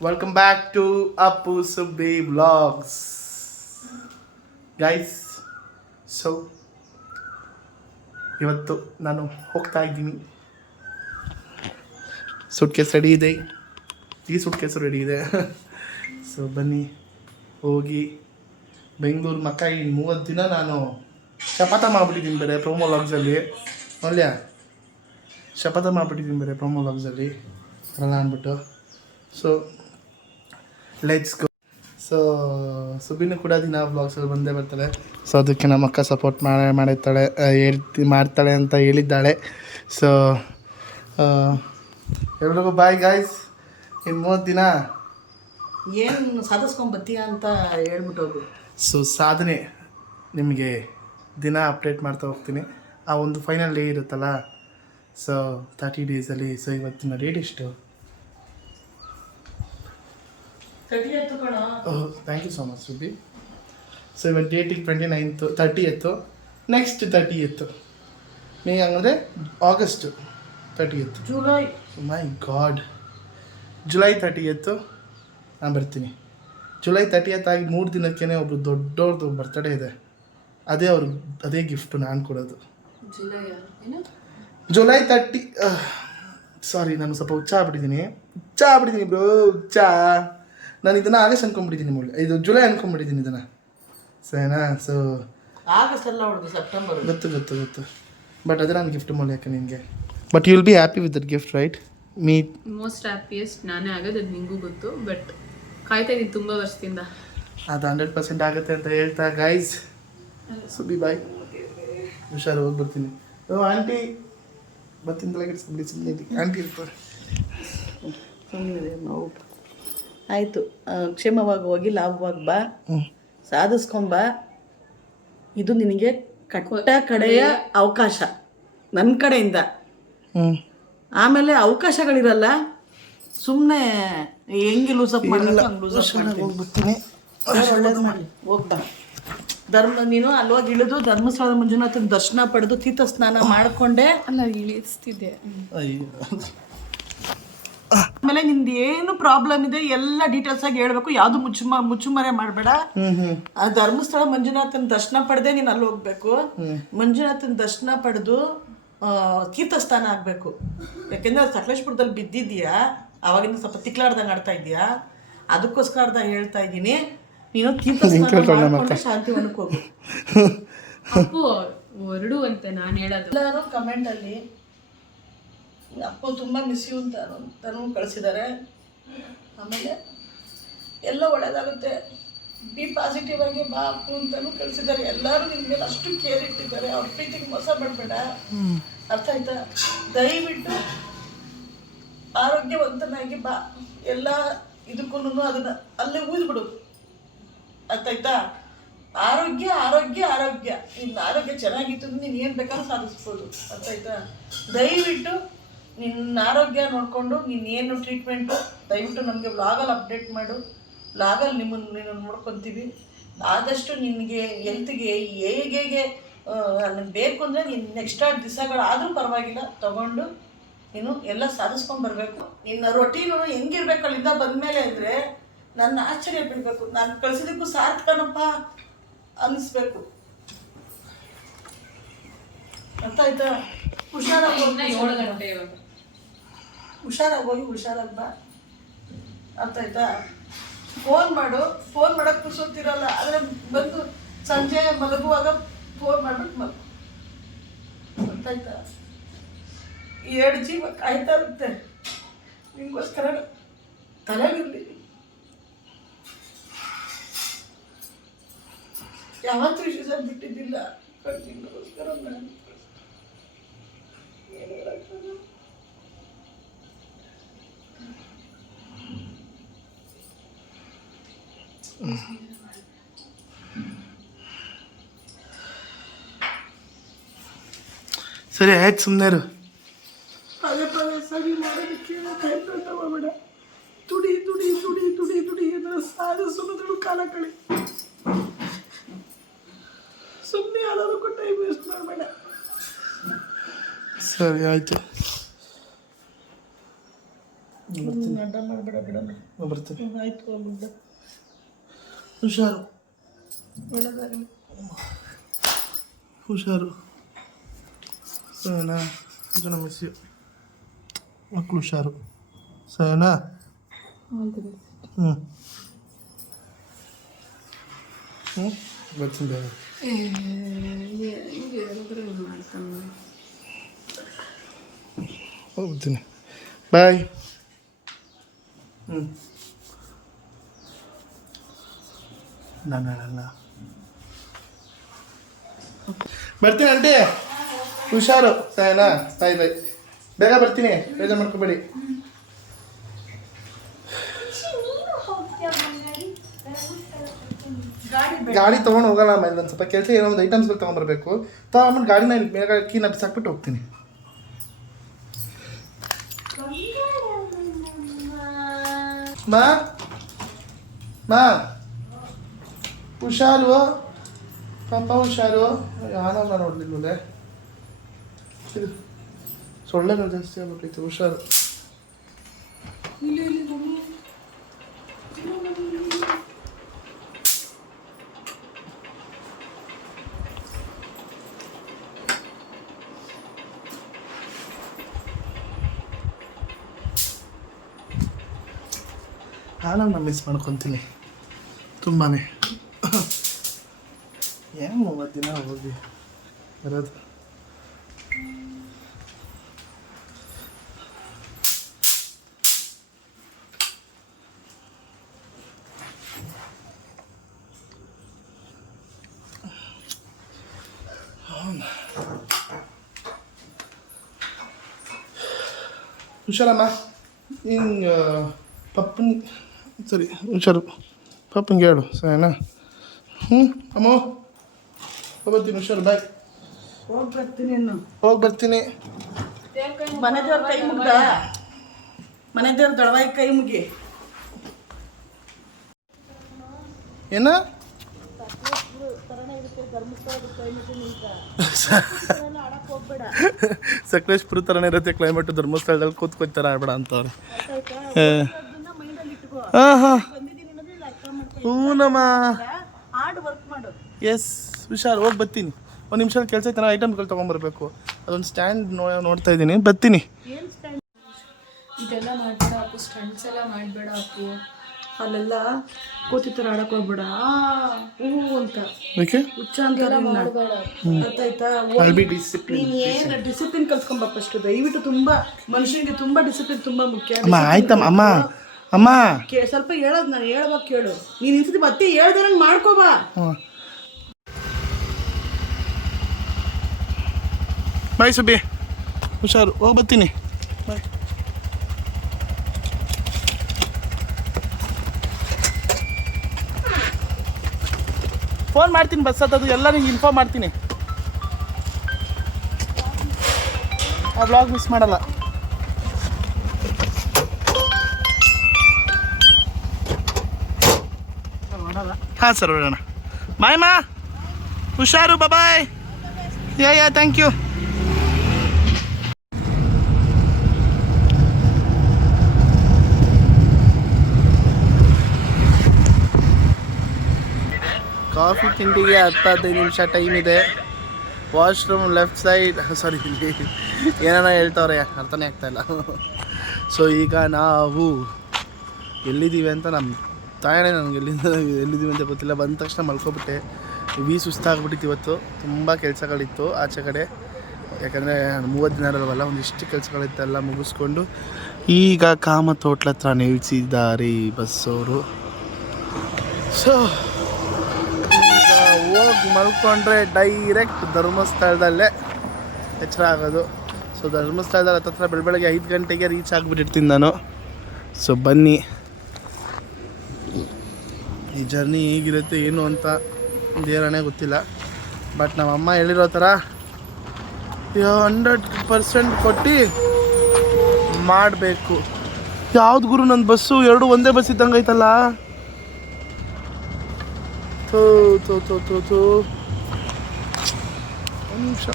Welcome back to Appu Subbi Vlogs. Guys, so ಇವತ್ತು ನಾನು ಹೋಗ್ತಾ ಇದ್ದೀನಿ. ಸೂಟ್ಕೇಸ್ ರೆಡಿ ಇದೆ, ಈ ಸೂಟ್ಕೇಸು ರೆಡಿ ಇದೆ. ಸೊ ಬನ್ನಿ ಹೋಗಿ ಬೆಂಗಳೂರು ಮಕ್ಕ ಇನ್ನು 30 ದಿನ ನಾನು ಶಪಥ ಮಾಡಿಬಿಟ್ಟಿದ್ದೀನಿ ಬೇರೆ ಪ್ರೊಮೋ ಲಾಗ್ಸಲ್ಲಿ. ಅಲ್ಯ ಶಪಥ ಮಾಡಿಬಿಟ್ಟಿದ್ದೀನಿ ಬೇರೆ ಪ್ರೊಮೋ ಲಾಗ್ಸಲ್ಲಿ ಬರಲ್ಲ ಅಂದ್ಬಿಟ್ಟು. So let's go. ಸೊ ಸುಬಿನೂ ಕೂಡ ದಿನ ಬ್ಲಾಗ್ಸಲ್ಲಿ ಬಂದೇ ಬರ್ತಾಳೆ. ಸೊ ಅದಕ್ಕೆ ನಮ್ಮ ಅಕ್ಕ ಸಪೋರ್ಟ್ ಮಾಡ್ತಾಳೆ ಅಂತ ಹೇಳಿದ್ದಾಳೆ. ಸೊ ಎಲ್ರಿಗೂ ಬಾಯ್ ಗಾಯ್ಸ್. ಇನ್ನು 30 ದಿನ ಏನು ಸಾಧಿಸ್ಕೊಂಬತ್ತೀಯ ಅಂತ ಹೇಳ್ಬಿಟ್ಟು ಹೋಗು. ಸೊ ಸಾಧನೆ ನಿಮಗೆ ದಿನ ಅಪ್ಡೇಟ್ ಮಾಡ್ತಾ ಹೋಗ್ತೀನಿ. ಆ ಒಂದು ಫೈನಲ್ ಡೇ ಇರುತ್ತಲ್ಲ, ಸೊ 30 ಡೇಸಲ್ಲಿ. ಸೊ ಇವತ್ತಿನ ಡೇಟ್ ಎಷ್ಟು? Thank you so much Subbi. So ಇವತ್ತು ಡೇಟಿಗೆ 29th, 30th, next 30th May, ಹಂಗಂದರೆ August 30th. July, my God, July 30th ನಾನು ಬರ್ತೀನಿ. ಜುಲೈ 30th ಆಗಿ 3 ದಿನಕ್ಕೇ ಒಬ್ರು ದೊಡ್ಡವ್ರದ್ದು ಬರ್ತಡೇ ಇದೆ. ಅದೇ ಗಿಫ್ಟು ನಾನು ಕೊಡೋದು. ಜುಲೈ 30. ಸಾರಿ, ನಾನು ಸ್ವಲ್ಪ ಹುಚ್ಚ ಆಗ್ಬಿಟ್ಟಿದ್ದೀನಿ ಬ್ರೋ, ಹುಚ್ಚ. ನಾನು ಇದನ್ನು ಆಗಸ್ಟ್ ಅನ್ಕೊಂಡ್ಬಿಟ್ಟಿದ್ದೀನಿ, ಇದು ಜುಲೈ ಅನ್ಕೊಂಡ್ಬಿಟ್ಟಿದ್ದೀನಿ ಇದನ್ನು. ಸರಿನಾ? ಸೊ ಆಗಸ್ಟ್ ಅಲ್ಲ ಹುಡುಗ, ಸೆಪ್ಟೆಂಬರ್. ಗೊತ್ತು. ಬಟ್ ಅದೇ ನಾನು ಗಿಫ್ಟ್ ಮೂಲಕ ನಿನಗೆ. But you will be happy with that gift, right? Me most happiest ನಾನೇ ಆಗೋದು, ಅದು ನಿಂಗೂ ಗೊತ್ತು. ಬಟ್ ಕಾಯ್ತಾ ಇದ್ದೀನಿ ತುಂಬ ವರ್ಷದಿಂದ. ಅದು 100% ಆಗುತ್ತೆ ಅಂತ ಹೇಳ್ತಾ ಗೈಸ್. ಸುಬ್ಬಿ ಬಾಯ್, ಹುಷಾರು, ಹೋಗಿ ಬರ್ತೀನಿ. ಆಂಟಿ ಬರ್ತೀನಿ, ಸುಮ್ಮನೆ ಆಂಟಿ ಇರ್ತಾರೆ. ಸುಮ್ಮನೆ ನಾವು ಆಯಿತು. ಕ್ಷೇಮವಾಗಿ ಹೋಗಿ ಲಾಭವಾಗಿ ಬಾ, ಸಾಧಿಸ್ಕೊಂಬ. ಇದು ನಿನಗೆ ಕಡೆಯ ಅವಕಾಶ ನನ್ನ ಕಡೆಯಿಂದ. ಆಮೇಲೆ ಅವಕಾಶಗಳಿರಲ್ಲ, ಸುಮ್ಮನೆ ಹೆಂಗೆ ಲೂಸಪ್ ಮಾಡಲ್ಲ, ಹೋಗ್ಬಿಡ್ತೀನಿ. ಒಳ್ಳೇದು ಮಾಡಿ ಹೋಗ್ಬಾ. ನೀನು ಅಲ್ಲೋಗಿ ಇಳಿದು ಧರ್ಮಸ್ಥಳದ ಮಂಜುನಾಥನ ದರ್ಶನ ಪಡೆದು ತೀರ್ಥ ಸ್ನಾನ ಮಾಡಿಕೊಂಡೆ ಅಲ್ಲ ಇಳಿಸ್ತಿದ್ದೆ. ಆಮೇಲೆ ನಿಂದು ಏನು ಪ್ರಾಬ್ಲಮ್ ಇದೆ ಎಲ್ಲ ಡೀಟೇಲ್ಸ್ ಆಗಿ ಹೇಳ್ಬೇಕು. ಯಾವುದು ಮುಚ್ಚುಮರೆ ಮಾಡಬೇಡ. ಆ ಧರ್ಮಸ್ಥಳ ಮಂಜುನಾಥನ ದರ್ಶನ ಪಡೆದೇ ನೀನು ಅಲ್ಲಿ ಹೋಗ್ಬೇಕು. ಮಂಜುನಾಥನ ದರ್ಶನ ಪಡೆದು ತೀರ್ಥಸ್ಥಾನ ಆಗಬೇಕು. ಯಾಕೆಂದ್ರೆ ಸಕಲೇಶ್ಪುರದಲ್ಲಿ ಬಿದ್ದಿದ್ಯಾ, ಅವಾಗಿಂದ ಸ್ವಲ್ಪ ತಿಕ್ಲಾಡ್ದಂಗೆ ಆಡ್ತಾ ಇದೆಯಾ, ಅದಕ್ಕೋಸ್ಕರ ಹೇಳ್ತಾ ಇದ್ದೀನಿ. ನೀನು ತೀರ್ಥಸ್ಥಾನ ಮಾಡ್ಕೊಂಡು ಶಾಂತಿವನಕ್ಕೆ ಹೋಗು. ಅಪ್ಪು ಹೊರಡು ಅಂತ ನಾನು ಹೇಳೋದು. ಎಲ್ಲರೂ ಕಮೆಂಟಲ್ಲಿ ಅಪ್ಪು ತುಂಬ ಮಿಸ್ ಯು ಅಂತನೂ ಕಳಿಸಿದ್ದಾರೆ. ಆಮೇಲೆ ಎಲ್ಲ ಒಳ್ಳೇದಾಗುತ್ತೆ, ಬಿ ಪಾಸಿಟಿವ್ ಆಗಿ ಬಾ ಅಪ್ಪು ಅಂತಲೂ ಕಳಿಸಿದ್ದಾರೆ. ಎಲ್ಲರೂ ನಿನ್ನ ಮೇಲೆ ಅಷ್ಟು ಕೇರ್ ಇಟ್ಟಿದ್ದಾರೆ. ಅವ್ರ ಪ್ರೀತಿಗೆ ಮೋಸ ಮಾಡಬೇಡ, ಅರ್ಥ ಆಯ್ತಾ? ದಯವಿಟ್ಟು ಆರೋಗ್ಯವಂತನಾಗಿ ಬಾ. ಎಲ್ಲ ಇದಕ್ಕೂ ಅದನ್ನು ಅಲ್ಲೇ ಊದ್ಬಿಡು, ಅರ್ಥ ಆಯ್ತಾ? ಆರೋಗ್ಯ ಆರೋಗ್ಯ ಆರೋಗ್ಯ. ನಿನ್ನ ಆರೋಗ್ಯ ಚೆನ್ನಾಗಿತ್ತು ಅಂದ್ರೆ ನೀನು ಏನು ಬೇಕಾದ್ರೂ ಸಾಧಿಸ್ಬೋದು, ಅರ್ಥ ಆಯ್ತಾ? ದಯವಿಟ್ಟು ನಿನ್ನ ಆರೋಗ್ಯ ನೋಡಿಕೊಂಡು ನೀನೇನು ಟ್ರೀಟ್ಮೆಂಟು ದಯವಿಟ್ಟು ನಮಗೆ ವ್ಲಾಗಲ್ಲಿ ಅಪ್ಡೇಟ್ ಮಾಡು. ವ್ಲಾಗಲ್ಲಿ ನಿನ್ನನ್ನು ನೋಡ್ಕೊತೀವಿ. ಆದಷ್ಟು ನಿನಗೆ ಹೆಲ್ತ್ಗೆ ಹೇಗೆ ನನಗೆ ಬೇಕು ಅಂದರೆ ನೀನು ನೆಕ್ಸ್ಟ್ ದಿವಸಗಳಾದರೂ ಪರವಾಗಿಲ್ಲ ತಗೊಂಡು ನೀನು ಎಲ್ಲ ಸಾಧಿಸ್ಕೊಂಡು ಬರಬೇಕು. ನಿನ್ನ ರೊಟೀನು ಹೆಂಗಿರ್ಬೇಕು ಅಲ್ಲಿಂದ ಬಂದಮೇಲೆ ಅಂದರೆ ನನ್ನ ಆಶ್ಚರ್ಯ ಬಿಡಬೇಕು. ನಾನು ಕಳಿಸಿದಕ್ಕೂ ಸಾರ್ಥಕನಪ್ಪ ಅನ್ನಿಸ್ಬೇಕು, ಅರ್ಥ ಆಯ್ತಾ? ಹುಷಾರಾಗಿ 7 ಗಂಟೆ ಇವಾಗ. ಹುಷಾರಾಗಿ ಹೋಗಿ ಹುಷಾರಾಗಿ ಬಾ, ಅರ್ಥ ಆಯ್ತಾ? ಫೋನ್ ಮಾಡೋಕ್ಕೆ ಕುಸೋತಿರಲ್ಲ, ಆದರೆ ಬಂದು ಸಂಜೆ ಮಲಗುವಾಗ ಫೋನ್ ಮಾಡ್ಬಿಟ್ಟು ಮಲಗು, ಅರ್ಥ ಆಯ್ತಾ? 2 ಜೀವ ಕಾಯ್ತಾ ಇರುತ್ತೆ ನಿಮಗೋಸ್ಕರ. ತಲೆಗಿರಲಿ, ಯಾವತ್ತೂ ವಿಷಯ ಬಿಟ್ಟಿದ್ದಿಲ್ಲ. ನಿಮಗೋಸ್ಕರ ನಾನು ಏನು ಹೇಳೋಕ್ಕಾಗಲ್ಲ. ಸರಿ ಆಯ್ತು, ಸುಮ್ಮನೆ ಇರು. ಪದೇ ಸರಿ ಮಾಡೋದಕ್ಕೆ ಪ್ರಯತ್ನ ತಗೋಬೇಡ. ತುಡಿ ಸಾಧಿಸೋದ್ರಲ್ಲೂ ಕಾಲ ಕಳಿ. ಸುಮ್ಮನೆ ಯಾವುದಕ್ಕೂ ಟೈಮ್ ವೇಸ್ಟ್ ಮಾಡಬೇಡ. ಸರಿ ಆಯಿತು. ಅಡ್ಡ ಮಾಡಬೇಡ ಬಿಡಮ್ಮ. ಬರ್ತೀನಿ. ಆಯ್ತು ಹೋಗ್ಬಿಡ್ಡ. ಹುಷಾರು ಒಳ್ಳೆದಾಗಲಿ. ಹುಷಾರು. ಸರಿನಾ? ಜನ ಮಿಸ್ ಯು. ಮಕ್ಕಳು ಹುಷಾರು. ಸರಿನಾ? ಹ್ಞೂ ಬರ್ತೀನಿ ಬೇಗ. ಹೋಗ್ಬಿಡ್ತೀನಿ. ಬಾಯ್. ನಾನು ಹೇಳಲ್ಲ. ಬರ್ತೀನಿ ಆಂಟಿ. ಹುಷಾರು. ಸರಿನಾ? ಬಾಯ್ ಬಾಯ್. ಬೇಗ ಬರ್ತೀನಿ, ಬೇಜಾರು ಮಾಡ್ಕೋಬೇಡಿ. ಗಾಡಿ ತೊಗೊಂಡು ಹೋಗೋಣ. ಆಮೇಲೆ ಒಂದು ಸ್ವಲ್ಪ ಕೆಲಸ ಏನೋ ಒಂದು ಐಟಮ್ಸ್ಗಳು ತೊಗೊಂಬರ್ಬೇಕು. ತೊಗೊಂಬಿಟ್ಟು ಗಾಡಿನ ಇಲ್ಲಿ ಬೇಗ ಕೀನ ಬಿಸಾಕ್ಬಿಟ್ಟು ಹೋಗ್ತೀನಿ. ಮಾ ಮಾ ಹುಷಾರು. ಪಾಪ ಹುಷಾರು. ಯಾನಲ್ಲ ನೋಡ್ಲಿಲ್ವೇ? ಇದು ಸೊಳ್ಳೆಗಳು ಜಾಸ್ತಿ ಆಗ್ಬಿಟ್ಟೈತೆ. ಹುಷಾರು. ನಾನು ಮಿಸ್ ಮಾಡ್ಕೊತೀನಿ ತುಂಬಾ. ಏನು 30 ದಿನ ಹೋಗಿ ಬರೋದು. ಹುಷಾರಮ್ಮ. ಹಿಂಗೆ ಪಪ್ಪನ ಸರಿ ಹುಷಾರು. ಪಪ್ಪಂಗೆ ಹೇಳು ಸರಿನಾ? ಅಮ್ಮ ಹೋಗ್ಬರ್ತೀನಿ. ಹುಷಾರು. ಬಾಯ್. ಹೋಗಿ ಬರ್ತೀನಿ. ಇನ್ನು ಹೋಗಿ ಬರ್ತೀನಿ. ಮನೆ ದೇವ್ರ ಕೈ ಮುಗ್ದ. ಮನೆ ದೇವ್ರ ದಳವಾಯಿ ಕೈ ಮುಗಿ. ಏನ ಸಕಲೇಶ್ಪುರ ಥರನೇ ಇರುತ್ತೆ ಕ್ಲೈಮೇಟು. ಧರ್ಮಸ್ಥಳದಲ್ಲಿ ಕೂತ್ಕೊಳ್ತಾರೆ ಆಡ್ಬೇಡ ಅಂತವ್ರೆ. ಹಾಂ ಹಾಂ ಹ್ಞೂನಮ್ಮ. ಎಸ್ ಹುಷಾರು. ಹೋಗಿ ಬರ್ತೀನಿ. ಒಂದು ನಿಮಿಷ ಕೆಲಸ ಐತೆ. ನಾನು ಐಟಮ್ಗಳು ತೊಗೊಂಬರ್ಬೇಕು. ಅದೊಂದು ಸ್ಟ್ಯಾಂಡ್ ನೋಡ್ತಾ ಇದ್ದೀನಿ. ಬರ್ತೀನಿ. ಇದೆಲ್ಲ ಮಾಡಬೇಡ ಅಪ್ಪು, ಸ್ಟಂಟ್ಸ್ ಎಲ್ಲ ಮಾಡಬೇಡ ಅಪ್ಪು. ಅಲ್ಲೆಲ್ಲ ಕೂತಿರ್ತಾರೆ, ಆಡಕ್ಕೆ ಹೋಗ್ಬೇಡ. ಹೂ ಅಂತ ಓಕೆ ಹುಚ್ಚ ಅಂತ ಅರ್ಥ ಆಯ್ತಾ? ನೀನು ಏನು ಡಿಸಿಪ್ಲಿನ್ ಕಲ್ತ್ಕೊಂಬ ಫಸ್ಟ್. ದಯವಿಟ್ಟು ತುಂಬ ಮನುಷ್ಯನಿಗೆ ತುಂಬ ಡಿಸಿಪ್ಲಿನ್ ತುಂಬ ಮುಖ್ಯ. ಅಮ್ಮ ಆಯ್ತಮ್ಮ. ಅಮ್ಮ ಅಮ್ಮ ಸ್ವಲ್ಪ ಹೇಳೋದು ನಾನು ಹೇಳುವಾಗ ಕೇಳು. ನೀನು ಇನ್ಸತಿ ಮತ್ತೆ ಹೇಳ್ದಂಗೆ ಮಾಡ್ಕೋಬಾ. ಬಾಯ್ ಸುಬ್ಬಿ. ಹುಷಾರು. ಹೋಗಿ ಬರ್ತೀನಿ. ಬಾಯ್. ಫೋನ್ ಮಾಡ್ತೀನಿ ಬಸ್ ಹತ್ತದು ಎಲ್ಲ ನಿಂಗೆ ಇನ್ಫಾರ್ಮ್ ಮಾಡ್ತೀನಿ. ಆ ಬ್ಲಾಗ್ ಮಿಸ್ ಮಾಡಲ್ಲ. ಹಾಂ ಸರ್ ಹೊರಡೋಣ. ಬಾಯ್ ಮಾ. ಹುಷಾರು. Bye. Yeah thank you. Coffee ತಿಂಡಿಗೆ 10-15 ನಿಮಿಷ ಟೈಮ್ ಇದೆ. Washroom left side. ಸಾರಿ, ಏನಾನ ಹೇಳ್ತವ್ರೆ ಅರ್ಥನೇ ಆಗ್ತಾಯಿಲ್ಲ. ಸೊ ಈಗ ನಾವು ಎಲ್ಲಿದ್ದೀವಿ ಅಂತ ನಮ್ಮ ತಾಯನೇ ನನಗೆ ಎಲ್ಲಿದ್ದೀವಿ ಅಂತ ಗೊತ್ತಿಲ್ಲ. ಬಂದ ತಕ್ಷಣ ಮಲ್ಕೊಬಿಟ್ಟೆ. ಸುಸ್ತಾಗ್ಬಿಟ್ಟಿತ್ತು ಇವತ್ತು. ತುಂಬ ಕೆಲಸಗಳಿತ್ತು ಆಚೆ ಕಡೆ. ಯಾಕಂದರೆ 30 ದಿನ ಇರಲ್ವಲ್ಲ, ಒಂದಿಷ್ಟು ಕೆಲಸಗಳಿತ್ತೆಲ್ಲ ಮುಗಿಸ್ಕೊಂಡು ಈಗ ಕಾಮತ್ ಹೋಟ್ಲ ಹತ್ರ ನಿಲ್ಲಿಸಿದ್ದಾರೆ ಈ ಬಸ್ಸವರು. ಸೊ ಈಗ ಹೋಗಿ ಮಲ್ಕೊಂಡ್ರೆ ಡೈರೆಕ್ಟ್ ಧರ್ಮಸ್ಥಳದಲ್ಲೇ ಎಚ್ಚರ ಆಗೋದು. ಸೊ ಧರ್ಮಸ್ಥಳದಲ್ಲಿ ಹತ್ತತ್ರ ಬೆಳಗ್ಗೆ 5 ಗಂಟೆಗೆ ರೀಚ್ ಆಗಿಬಿಟ್ಟಿರ್ತೀನಿ ನಾನು. ಸೊ ಬನ್ನಿ, ಈ ಜರ್ನಿ ಹೇಗಿರುತ್ತೆ ಏನು ಅಂತ ದೇವರೇ ಗೊತ್ತಿಲ್ಲ. ಬಟ್ ನಮ್ಮ ಅಮ್ಮ ಹೇಳಿರೋ ಥರ 100% ಕೊಟ್ಟು ಮಾಡಬೇಕು. ಯಾವ್ದು ಗುರು ನನ್ನ ಬಸ್ಸು 2 ಒಂದೇ ಬಸ್ ಇದ್ದಂಗೆ ಐತಲ್ಲ. ಒಂದು ನಿಮಿಷ.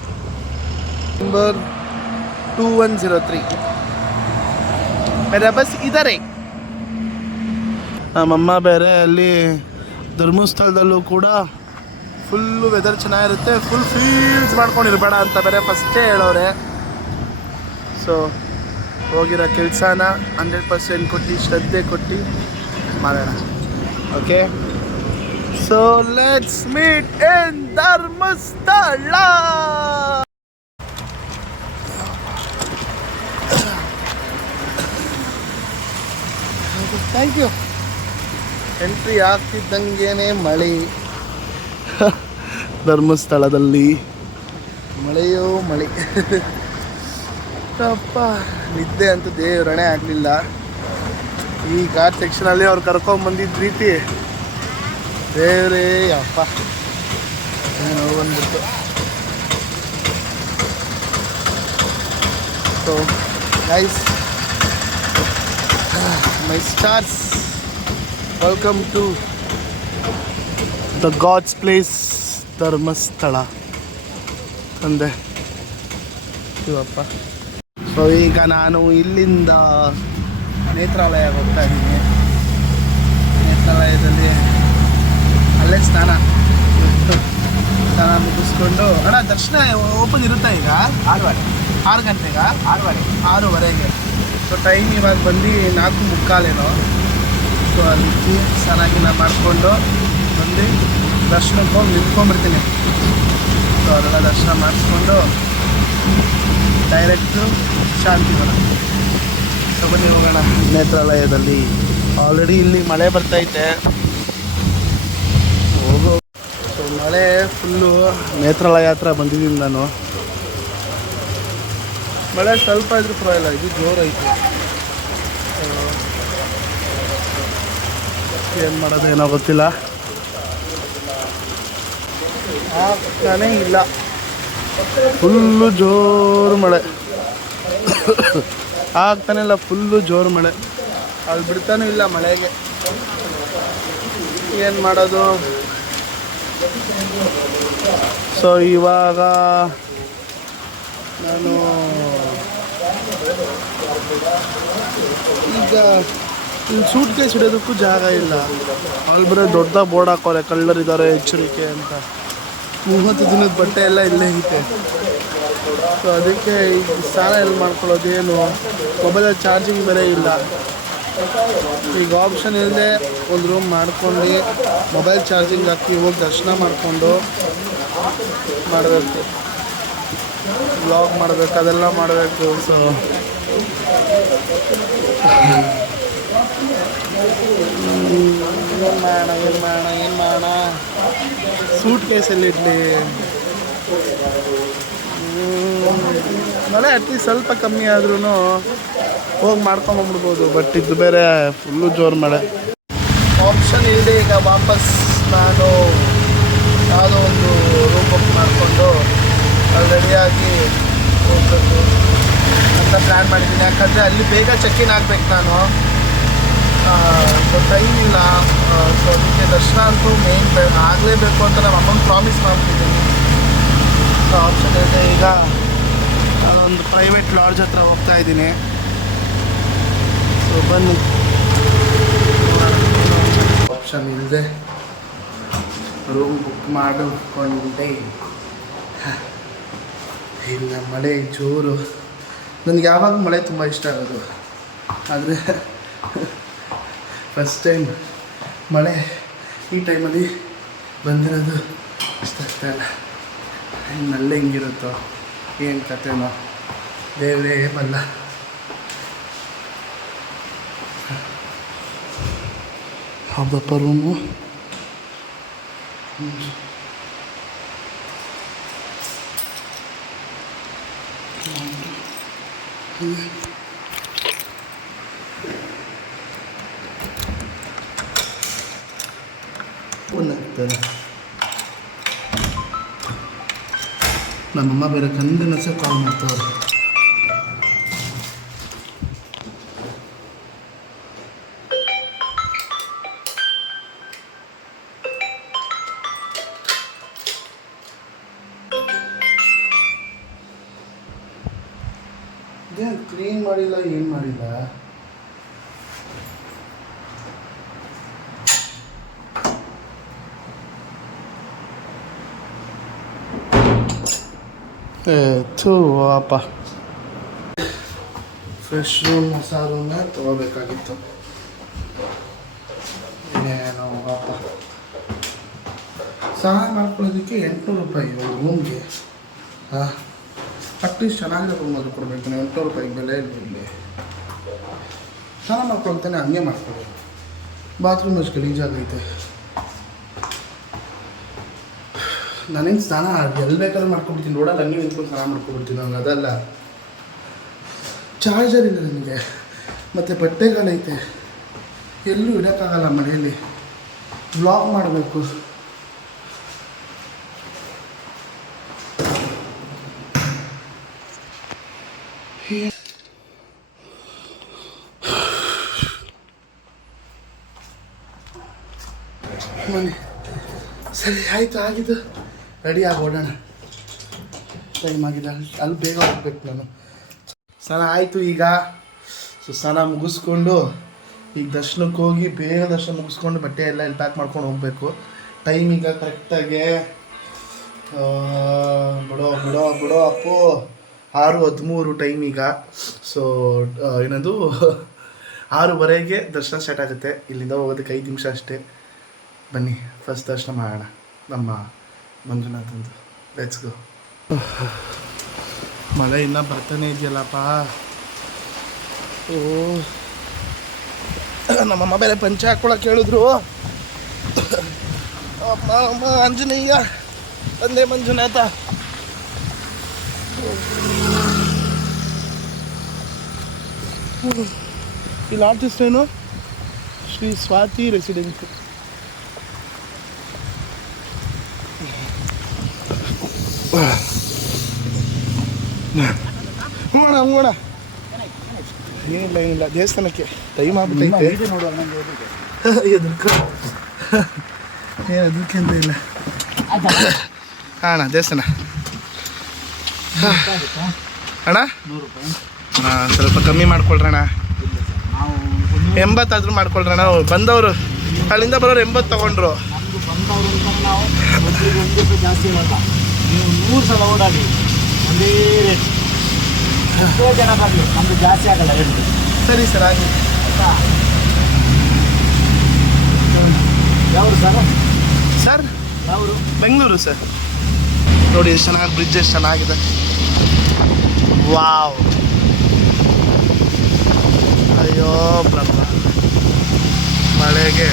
ನಂಬರ್ 2103 मेरा बस इधर है. ನಮ್ಮಮ್ಮ ಬೇರೆ ಅಲ್ಲಿ ಧರ್ಮಸ್ಥಳದಲ್ಲೂ ಕೂಡ ಫುಲ್ಲು ವೆದರ್ ಚೆನ್ನಾಗಿರುತ್ತೆ, ಫುಲ್ ಫೀಲ್ಸ್ ಮಾಡ್ಕೊಂಡಿರ್ಬೇಡ ಅಂತ ಬೇರೆ ಫಸ್ಟೇ ಹೇಳೋರೆ. ಸೊ ಹೋಗಿರೋ ಕೆಲಸನ 100% ಕೊಟ್ಟು ಶ್ರದ್ಧೆ ಕೊಟ್ಟು ಮಾಡೋಣ. Okay, so let's meet in Dharmasthala. Thank you. Entry ಆಗ್ತಿದ್ದಂಗೆನೆ ಮಳೆ. ಧರ್ಮಸ್ಥಳದಲ್ಲಿ ಮಳೆಯೋ ಮಳೆ. ಅಪ್ಪ ನಿದ್ದೆ ಅಂತೂ ದೇವರಣೆ ಆಗಲಿಲ್ಲ. ಈ ಘಾಟ್ ಸೆಕ್ಷನಲ್ಲಿ ಅವ್ರು ಕರ್ಕೊಂಬಂದಿದ್ದ ರೀತಿ ದೇವರೇ ಅಪ್ಪ ಏನೋ ಬಂದ್ಬಿಟ್ಟು. So guys, my stars, welcome to the God's place Dharmasthala ಅಂದೆ ಶಿವಪ್ಪ. ಸೊ ಈಗ ನಾನು ಇಲ್ಲಿಂದ ನೇತ್ರಾಲಯಕ್ಕೆ ಹೋಗ್ತಾ ಇದ್ದೀನಿ. ನೇತ್ರಾಲಯದಲ್ಲಿ ಅಲ್ಲೇ ಸ್ನಾನ ಮುಗಿಸ್ಕೊಂಡು ಅಣ್ಣ ದರ್ಶನ ಓಪನ್ ಇರುತ್ತಾ ಈಗ? 6 ಗಂಟೆಗ 6:30ಗೆ. ಸೊ ಟೈಮ್ ಇವಾಗ ಬಂದು 4:45 ಸೊ ಅಲ್ಲಿ ಸ್ನಾನ ಮಾಡಿಕೊಂಡು ಬಂದು ದರ್ಶನಕ್ಕೆ ಹೋಗಿ ನಿಂತ್ಕೊಂಡ್ಬಿಡ್ತೀನಿ. ಸೊ ಅದೆಲ್ಲ ದರ್ಶನ ಮಾಡಿಸ್ಕೊಂಡು ಡೈರೆಕ್ಟು ಶಾಂತಿವನ. ಸೊ ಬನ್ನಿ ಹೋಗೋಣ ನೇತ್ರಾಲಯದಲ್ಲಿ. ಆಲ್ರೆಡಿ ಇಲ್ಲಿ ಮಳೆ ಬರ್ತೈತೆ. ಹೋಗೋ ಸೊ ಮಳೆ ಫುಲ್ಲು ನೇತ್ರಾಲಯ ಹತ್ರ ಬಂದಿದ್ದೀನಿ ನಾನು. ಮಳೆ ಸ್ವಲ್ಪ ಇದ್ರೂ ಪರವಾಗಿಲ್ಲ, ಇದು ಜೋರೈತೆ. ಏನು ಮಾಡೋದು ಏನೋ ಗೊತ್ತಿಲ್ಲ, ಆಗ್ತಾನೇ ಇಲ್ಲ. ಫುಲ್ಲು ಜೋರು ಮಳೆ ಆಗ್ತಾನೆ ಇಲ್ಲ, ಫುಲ್ಲು ಜೋರು ಮಳೆ. ಅಲ್ಲಿ ಬಿಡ್ತಾನೂ ಇಲ್ಲ ಮಳೆಗೆ. ಏನು ಮಾಡೋದು? ಸೊ ಇವಾಗ ನಾನು ಈಗ ಸೂಟ್ ಕೇಸ್ ಇಡೋದಕ್ಕೂ ಜಾಗ ಇಲ್ಲ. ಅಲ್ಲಿ ಬರೋ ದೊಡ್ಡ ಬೋರ್ಡ್ ಹಾಕೋರೆ, ಕಳ್ಳರಿದ್ದಾರೆ ಎಚ್ಚರಿಕೆ ಅಂತ. 30 ದಿನದ ಬಟ್ಟೆ ಎಲ್ಲ ಇಲ್ಲೇ ಐತೆ. ಸೊ ಅದಕ್ಕೆ ಈಗ ಸ್ನಾನ ಎಲ್ಲಿ ಮಾಡ್ಕೊಳ್ಳೋದೇನು, ಮೊಬೈಲಲ್ಲಿ ಚಾರ್ಜಿಂಗ್ ಬೇರೆ ಇಲ್ಲ. ಈಗ ಆಪ್ಷನ್ ಇಲ್ಲದೆ ಒಂದು ರೂಮ್ ಮಾಡ್ಕೊಂಡು ಮೊಬೈಲ್ ಚಾರ್ಜಿಂಗ್ ಹಾಕಿ ಹೋಗಿ ದರ್ಶನ ಮಾಡಿಕೊಂಡು ಮಾಡಬೇಕು, ವ್ಲಾಗ್ ಮಾಡಬೇಕು, ಅದೆಲ್ಲ ಮಾಡಬೇಕು. ಸೊ ಏನು ಮಾಡೋಣ ಸೂಟ್ ಕೇಸಲ್ಲಿ ಇಡಲಿ. ಮಳೆ ಅಟ್ಲೀಸ್ಟ್ ಸ್ವಲ್ಪ ಕಮ್ಮಿ ಆದ್ರೂ ಹೋಗಿ ಮಾಡ್ಕೊಂಬಂದ್ಬಿಡ್ಬೋದು. ಬಟ್ ಇದು ಬೇರೆ ಫುಲ್ಲು ಜೋರು ಮಳೆ. ಆಪ್ಷನ್ ಇದೆ. ಈಗ ವಾಪಸ್ ನಾನು ಯಾವುದೋ ಒಂದು ರೂಮ್ ಬುಕ್ ಮಾಡಿಕೊಂಡು ಅಲ್ಲಿ ರೆಡಿಯಾಗಿ ಹೋಗ್ಬೇಕು ಅಂತ ಪ್ಲ್ಯಾನ್ ಮಾಡಿದ್ದೀನಿ. ಯಾಕಂದರೆ ಅಲ್ಲಿ ಬೇಗ ಚೆಕ್-ಇನ್ ಆಗಬೇಕು ನಾನು. ಸೊ ಟೈಮ್ ಇಲ್ಲ. ಸೊ ಅದಕ್ಕೆ ದರ್ಶನ ಅಂತೂ ಮೇನ್ ಆಗಲೇಬೇಕು ಅಂತ ನಮ್ಮ ಅಮ್ಮನ ಪ್ರಾಮಿಸ್ ಮಾಡ್ತಿದ್ದೀನಿ. ಸೊ ಆಪ್ಷನ್ ಇದೆ. ಈಗ ಒಂದು ಪ್ರೈವೇಟ್ ಲಾಡ್ಜ್ ಹತ್ರ ಹೋಗ್ತಾ ಇದ್ದೀನಿ. ಸೊ ಬನ್ನಿ. ಆಪ್ಷನ್ ಇಲ್ಲದೆ ರೂಮ್ ಬುಕ್ ಮಾಡಿಕೊಂಡೆ. ಇಲ್ಲ ಮಳೆ ಜೋರು. ನನಗೆ ಯಾವಾಗ ಮಳೆ ತುಂಬ ಇಷ್ಟ ಆಗೋದು, ಆದರೆ ಫಸ್ಟ್ ಟೈಮ್ ಮಳೆ ಈ ಟೈಮಲ್ಲಿ ಬಂದಿರೋದು ಇಷ್ಟ ಆಗ್ತಾ ಇಲ್ಲ. ನಲ್ಲೇ ಹಿಂಗಿರುತ್ತೋ ಏನು ಕತೆನೋ ದೇವರೇ ಬಲ್ಲ. ಹಬ್ಬಪ್ಪ ರೂಮು. ಆಗ್ತದೆ. ನಮ್ಮಮ್ಮ ಬೇರೆ ಕಂದಿನಸೆ ಕಾಲ್ ಮಾಡ್ತಾವ್ರೆ. ಕ್ಲೀನ್ ಮಾಡಿಲ್ಲ, ಏನು ಮಾಡಿಲ್ಲ. ಥೂ ಅಪ್ಪ, ಫ್ರೆಶ್ ಮಸಾಲನ್ನ ತೊಗೋಬೇಕಾಗಿತ್ತು. ಏನೇನೋ ಅಪ್ಪ, ಸ್ನಾನ ಮಾಡ್ಕೊಳ್ಳೋದಕ್ಕೆ 800 ರೂಪಾಯಿ ಒಂದು ರೂಮ್ಗೆ. ಹಾಂ, ಅಟ್ಲೀಸ್ಟ್ ಚೆನ್ನಾಗಿರೋ ರೂಮಲ್ಲಿ ಕೊಡಬೇಕು. 800 ರೂಪಾಯಿ ಬೆಲೆ ಇಲ್ಲಿ. ಸ್ನಾನ ಮಾಡ್ಕೊಳ್ತಾನೆ ಹಂಗೆ ಮಾಡ್ಕೊಳ್ಳಿ. ಬಾತ್ರೂಮ್ ಅಷ್ಟು ಗಲೀಜಾಗೈತೆ. ನಾನೇನು ಸ್ನಾನ ಎಲ್ಲಿ ಬೇಕಾದ್ರೂ ಮಾಡ್ಕೊಬಿಡ್ತೀನಿ, ರೋಡಲ್ಲಿ ಹಂಗೆ ನಿಂತ್ಕೊಂಡು ಸ್ನಾನ ಮಾಡ್ಕೊಬಿಡ್ತೀನಿ. ನಂಗೆ ಅದಲ್ಲ, ಚಾರ್ಜರ್ ಇಲ್ಲ ನನಗೆ, ಮತ್ತು ಬಟ್ಟೆಗಳೈತೆ, ಎಲ್ಲೂ ಇಡೋಕ್ಕಾಗಲ್ಲ ಮನೆಯಲ್ಲಿ. ವ್ಲಾಗ್ ಮಾಡಬೇಕು. ಮನೆ ಸರಿ ಆಯಿತು, ಆಗಿದ್ದು ರೆಡಿ ಆಗೋಣ. ಟೈಮ್ ಆಗಿದೆ, ಅಲ್ಲಿ ಬೇಗ ಹೋಗ್ಬೇಕು ನಾನು. ಸ್ನಾನ ಆಯಿತು ಈಗ. ಸೊ ಸ್ನಾನ ಮುಗಿಸ್ಕೊಂಡು ಈಗ ದರ್ಶನಕ್ಕೆ ಹೋಗಿ ಬೇಗ ದರ್ಶನ ಮುಗಿಸ್ಕೊಂಡು ಬಟ್ಟೆ ಎಲ್ಲ ಇಲ್ಲಿ ಪ್ಯಾಕ್ ಮಾಡ್ಕೊಂಡು ಹೋಗಬೇಕು. ಟೈಮ್ ಈಗ ಕರೆಕ್ಟಾಗಿ ಬಿಡೋ ಅಪ್ಪು 6:13 ಟೈಮ್ ಈಗ. ಸೊ ಏನದು 6:15ಗೆ ದರ್ಶನ ಸ್ಟಾರ್ಟ್ ಆಗುತ್ತೆ. ಇಲ್ಲಿಂದ ಹೋಗೋದಕ್ಕೆ 5 ನಿಮಿಷ ಅಷ್ಟೇ. ಬನ್ನಿ ಫಸ್ಟ್ ದರ್ಶನ ಮಾಡೋಣ ನಮ್ಮ ಮಂಜುನಾಥಂದು. Let's go. ಮಳೆ ಇನ್ನೂ ಬರ್ತಾನೆ ಇದೆಯಲ್ಲಪ್ಪ. ಓ, ನಮ್ಮಮ್ಮ ಬೇರೆ ಪಂಚೆ ಹಾಕ್ಕೊಳಕ್ಕೆ ಹೇಳಿದ್ರು. ಅಮ್ಮ ಆಂಜನೇಯ ತಂದೆ ಮಂಜುನಾಥ. ಇಲ್ಲಿ ಆರ್ಟಿಸ್ಟ್ ಏನು? ಶ್ರೀ ಸ್ವಾತಿ ರೆಸಿಡೆನ್ಸಿ. ಹೋಗೋಣ. ಏನಿಲ್ಲ ದೇವಸ್ಥಾನಕ್ಕೆ ಟೈಮ್ ಆಗ್ಬಿಟ್ಟೈತೆ. ಏನು ಅದಕ್ಕೆ ಅಂತ ಇಲ್ಲ ಅಣ್ಣ. ದೇವಸ್ಥಾನ ಅಣ್ಣ, ಹಾಂ ಸ್ವಲ್ಪ ಕಮ್ಮಿ ಮಾಡ್ಕೊಳ್ರಣ್ಣ. 80 ಆದರೂ ಮಾಡ್ಕೊಳ್ರಣ್ಣ. ಬಂದವರು ಅಲ್ಲಿಂದ ಬರೋರು 80 ತೊಗೊಂಡ್ರು. ಜಾಸ್ತಿ ಇರಲ್ಲ, ನೀವು 100 ಸಲ ಓಡಾಡಿ ಒಂದೇ ರೇಟ್. ಎಷ್ಟೋ ಜನ ಬರಲಿ, ನಮ್ದು ಜಾಸ್ತಿ ಆಗಲ್ಲ ರೇಟ್. ಸರಿ ಸರ್, ಆಗಿ ಯಾವರು ಸರ್? ಸರ್ ಯಾವರು? ಬೆಂಗಳೂರು ಸರ್. ನೋಡಿ ಎಷ್ಟು ಚೆನ್ನಾಗಿ ಬ್ರಿಡ್ಜ್, ಎಷ್ಟು ಚೆನ್ನಾಗಿದೆ. ವಾವ್, ಅಯ್ಯೋ ಪ್ರಭಾ, ಮಳೆಗೆ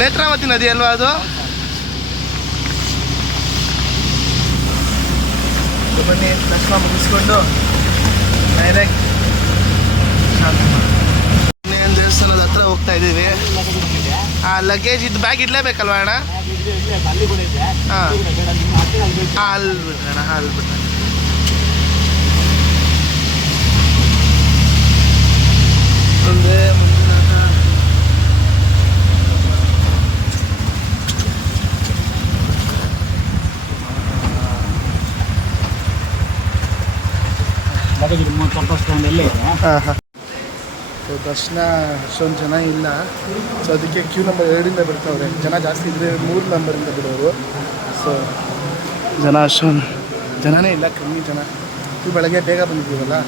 ನೇತ್ರಾವತಿ ನದಿ ಅಲ್ವಾ ಅದು? ಬನ್ನಿ ದರ್ಶನ ಮುಗಿಸ್ಕೊಂಡು ಡೈರೆಕ್ಟ್ ಇನ್ನೇನು ದೇವಸ್ಥಾನದ ಹತ್ರ ಹೋಗ್ತಾ ಇದ್ದೀವಿ. ಆ ಲಗೇಜ್ ಇದು ಬ್ಯಾಗ್ ಇಡಲೇಬೇಕಲ್ವ ಅಣ್ಣ? ಹಾಂ, ಅಲ್ಲಿ ಬಿಡೋಣ, ಅಲ್ಲಿ ಬಿಡೋಣ. ಮುಂದೆ ಮಂಜುನಾಥ. ಹಾಂ ಹಾಂ. ಸೊ ದರ್ಶನ ಅಷ್ಟೊಂದು ಜನ ಇಲ್ಲ. ಸೊ ಅದಕ್ಕೆ ಕ್ಯೂ ನಂಬರ್ 2 ಬರ್ತಾವ್ರೆ. ಜನ ಜಾಸ್ತಿ ಇದ್ದರೆ 3 ನಂಬರಿಂದ ಬಿಡೋರು. ಸೊ ಜನ ಅಷ್ಟೊಂದು ಜನನೇ ಇಲ್ಲ, ಕಮ್ಮಿ ಜನ. ಈ ಬೆಳಗ್ಗೆ ಬೇಗ ಬಂದಿದ್ದೀವಲ್ಲ,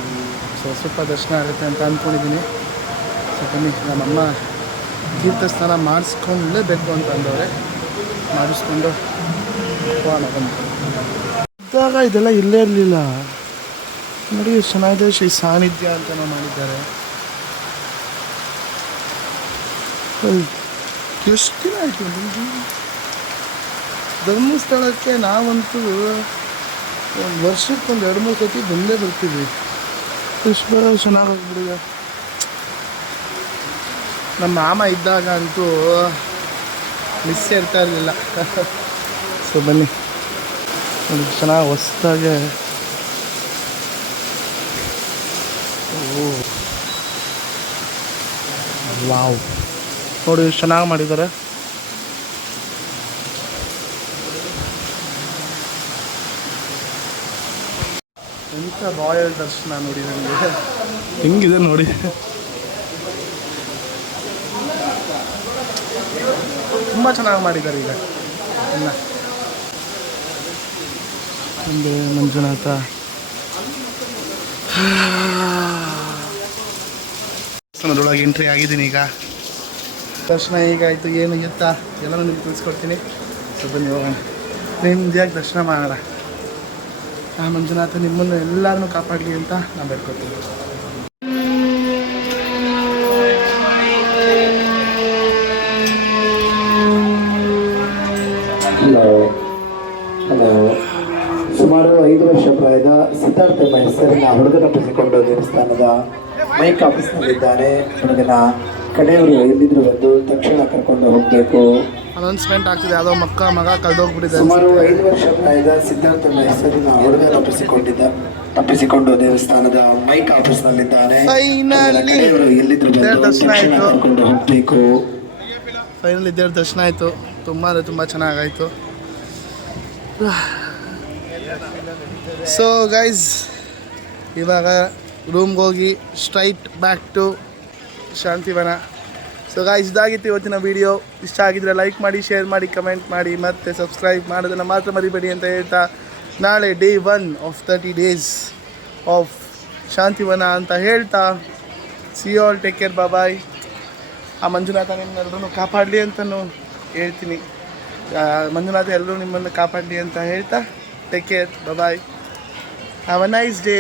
ಸೊ ಸ್ವಲ್ಪ ದರ್ಶನ ಆಗುತ್ತೆ ಅಂತ ಅಂದ್ಕೊಂಡಿದ್ದೀನಿ. ಸೊ ಬನ್ನಿ, ನಮ್ಮಮ್ಮ ತೀರ್ಥ ಸ್ನಾನ ಮಾಡಿಸ್ಕೊಂಡ್ಲೇಬೇಕು ಅಂತ ಅಂದವ್ರೆ. ಮಾಡಿಸ್ಕೊಂಡು ಹೋಗೋಣ ಬನ್ನಿ. ಇದ್ದಾಗ ಇದೆಲ್ಲ ಇಲ್ಲೇ ಇರಲಿಲ್ಲ ನೋಡಿ. ಎಷ್ಟು ಚೆನ್ನಾಗಿದೆ. ಶ್ರೀ ಸಾನ್ನಿಧ್ಯ ಅಂತಲೂ ಮಾಡಿದ್ದಾರೆ. ಎಷ್ಟು ದಿನ ಆಯಿತು ಧರ್ಮಸ್ಥಳಕ್ಕೆ. ನಾವಂತೂ ಒಂದು ವರ್ಷಕ್ಕೆ 2-3 ಸತಿ ಬಂದೇ ಬರ್ತೀವಿ. ಎಷ್ಟು ಚೆನ್ನಾಗಾಗ್ಬಿಟ್ಟಿದೆ. ನಮ್ಮ ಮಾಮ ಇದ್ದಾಗ ಅಂತೂ ಮಿಸ್ ಇರ್ತಾ ಇರಲಿಲ್ಲ. ಸೊ ಬನ್ನಿ, ಒಂದು ಚೆನ್ನಾಗಿ ಹೊಸ್ದಾಗೆ. ಓ ವಾವ್, ನೋಡಿ ಎಷ್ಟು ಚೆನ್ನಾಗಿ ಮಾಡಿದ್ದಾರೆ. ಎಂಥ ರಾಯಲ್ ದರ್ಶನ ನೋಡಿ. ನನಗೆ ಹೆಂಗಿದೆ ನೋಡಿ. ತುಂಬ ಚೆನ್ನಾಗಿ ಮಾಡಿದ್ದಾರೆ. ಈಗ ಇಲ್ಲ ಮುಂದೆ ಮಂಜುನಾಥ. ದೇವಸ್ಥಾನದೊಳಗೆ ಎಂಟ್ರಿ ಆಗಿದ್ದೀನಿ ಈಗ. ದರ್ಶನ ಹೇಗಾಯಿತು ಏನು ಎತ್ತ ಎಲ್ಲನೂ ನಿಮ್ಗೆ ತಿಳಿಸ್ಕೊಡ್ತೀನಿ. ಸೊ ಬನ್ನಿ ಹೋಗೋಣ, ನಿಮ್ದಿಯಾಗಿ ದರ್ಶನ ಮಾಡೋಣ. ಆ ಮಂಜುನಾಥ ನಿಮ್ಮನ್ನು ಎಲ್ಲರನ್ನೂ ಕಾಪಾಡಲಿ ಅಂತ ನಾನು ಬೇಡ್ಕೊತೀನಿ. ಸುಮಾರು 5 ವರ್ಷ ಪ್ರಾಯದ ಸಿದ್ಧಾರ್ಥ ಎಂಬ ಹೆಸರಿನ ಹುಡುಗ ತಪ್ಪಿಸಿಕೊಂಡು ದೇವಸ್ಥಾನದ ಮೈಕ್ ಆಫೀಸ್ನಲ್ಲಿದ್ದಾನೆ. ಹುಡುಗನ ಕಡೆಯವರು ಎಲ್ಲಿದ್ರು ಬಂದು ತಕ್ಷಣ ಕರ್ಕೊಂಡು ಹೋಗಬೇಕು. ಅನೌನ್ಸ್ಮೆಂಟ್ ಆಗ್ತಿದೆ, ಯಾವುದೋ ಮಗ ಕಳೆದೋಗ್ಬಿಟ್ಟಿದೆ. ಸುಮಾರು 5 ವರ್ಷ ಪ್ರಾಯದ ಸಿದ್ಧಾರ್ಥ ಎಂಬ ಹೆಸರಿನ ಹುಡುಗ ತಪ್ಪಿಸಿಕೊಂಡು ದೇವಸ್ಥಾನದ ಮೈಕ್ ಆಫೀಸ್ನಲ್ಲಿದ್ದಾನೆ. ಕಡೆಯವರು ಎಲ್ಲಿದ್ರು ಬಂದು ತಕ್ಷಣ ಕರ್ಕೊಂಡು ಹೋಗಬೇಕು. ಫೈನಲಿ ದೇವ್ರ ದರ್ಶನ ಆಯಿತು. ತುಂಬ ಅಂದರೆ ತುಂಬ ಚೆನ್ನಾಗಾಯಿತು. ಸೊ ಗೈಸ್, ಇವಾಗ ರೂಮ್ಗೆ ಹೋಗಿ straight back to Shantivana. So guys, ಇದಾಗಿತ್ತು ಇವತ್ತಿನ ವೀಡಿಯೋ. ಇಷ್ಟ ಆಗಿದ್ರೆ ಲೈಕ್ ಮಾಡಿ, ಶೇರ್ ಮಾಡಿ, ಕಮೆಂಟ್ ಮಾಡಿ, ಮತ್ತು ಸಬ್ಸ್ಕ್ರೈಬ್ ಮಾಡೋದನ್ನು ಮಾತ್ರ ಮರಿಬೇಡಿ ಅಂತ ಹೇಳ್ತಾ, ನಾಳೆ day 1 of 30 days of Shantivana ಅಂತ ಹೇಳ್ತಾ, see you all, take care, bye. ಆ ಮಂಜುನಾಥ ನಿಮ್ಮೆಲ್ಲರೂ ಕಾಪಾಡಲಿ ಅಂತಲೂ ಹೇಳ್ತೀನಿ. ಮಂಜುನಾಥ ಎಲ್ಲರೂ ನಿಮ್ಮನ್ನು ಕಾಪಾಡಲಿ ಅಂತ ಹೇಳ್ತಾ, take care, bye. Have a nice day.